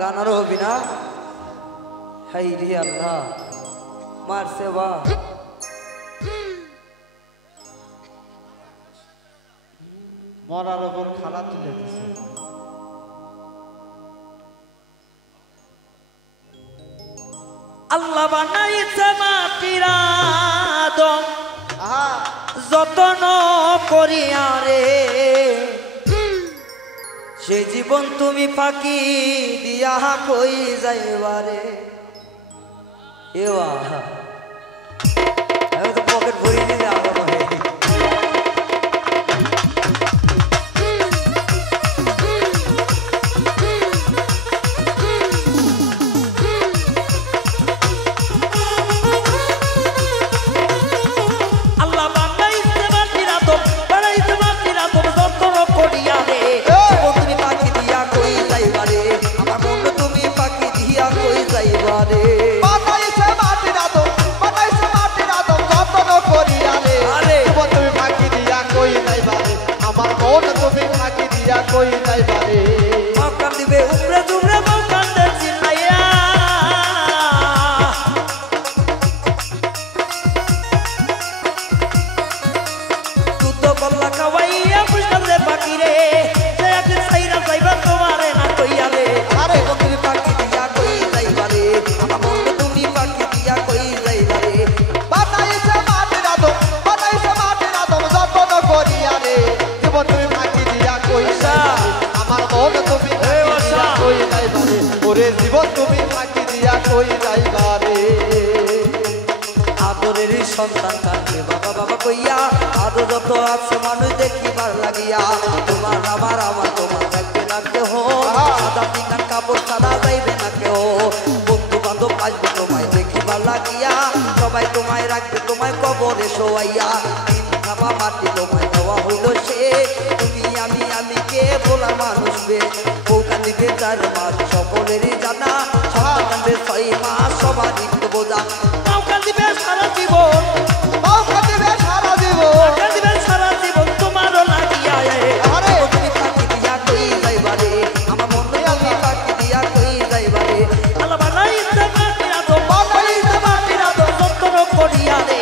গানার হবি না হাই রে আল্লাহ মারছে বা মরার উপর খালা তুলে দিছে। আল্লাহ বানাইছে মাটির আদম যতন করিয়া রে সে জীবন তুমি ফাঁকি দিয়া কই যাইবারে এওয়া আমি তো পকেট ভরি দিয়ে আদম হয়ে कोई नहीं बारे मौका दिबे उमरे दुमरे मौका दे चिल्लाया तू तो गल्ला कवाइया मुश्किल दे बाकी रे से आके सहीरा साइबा तुम्हारे ना कोई आले अरे बकरी बाकी दिया कोई नहीं बारे हम मन तुम्ही बाकी दिया कोई नहीं बारे बताई से माटे ना दो जतो न करिया रे जीवन তুমি বাকি দিয়া কই আমার মন তুমি কই যাইবারে ওরে জীবন তুমি ফাঁকি দিয়া কই যাইবারে আদরের সন্তান কাটে বাবা বাবা কইয়া আদর যত আছে মানুষ দেখিবার লাগিয়া তোমার আমার তোমার থাকবে না কেহ সাদা পিকার কাপড় সাদা যাইবে না কেহ বন্ধু বান্ধব আসবে তোমায় দেখিবার লাগিয়া সবাই তোমায় রাখবে তোমায় কবরে শোয়াইয়া খাবা মাটি তোমায় দেওয়া হইল সে তুমি আমি কে বলা মানুষ বে বউকা দিবে 4 মাস সকলেরই জানা সন্তান 6 মাস সবারই বোঝা বউকা দিবে সারা জীবন তোমারও লাগিয়া আরে তুমি ফাঁকি দিয়া কই যাইবারে আমার মন তুমি ফাঁকি দিয়া কই যাইবারে আল্লাহ বানাইছে মাটির আদম যত্ন করিয়া রে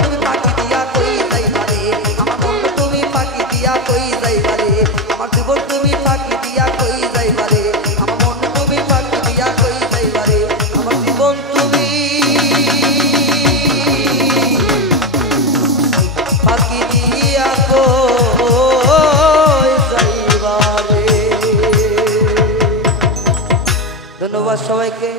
তুমি ফাঁকি দিয়া কই যাইবারে আমার মন তুমি ফাঁকি দিয়া কই যাইবারে আমার জীবন তুমি ফাঁকি দিয়া কই যাইবারে আমার মন তুমি ফাঁকি দিয়া কই যাইবারে আমার জীবন তুমি ফাঁকি দিয়া কই যাইবারে ধন্যবাদ সবাইকে।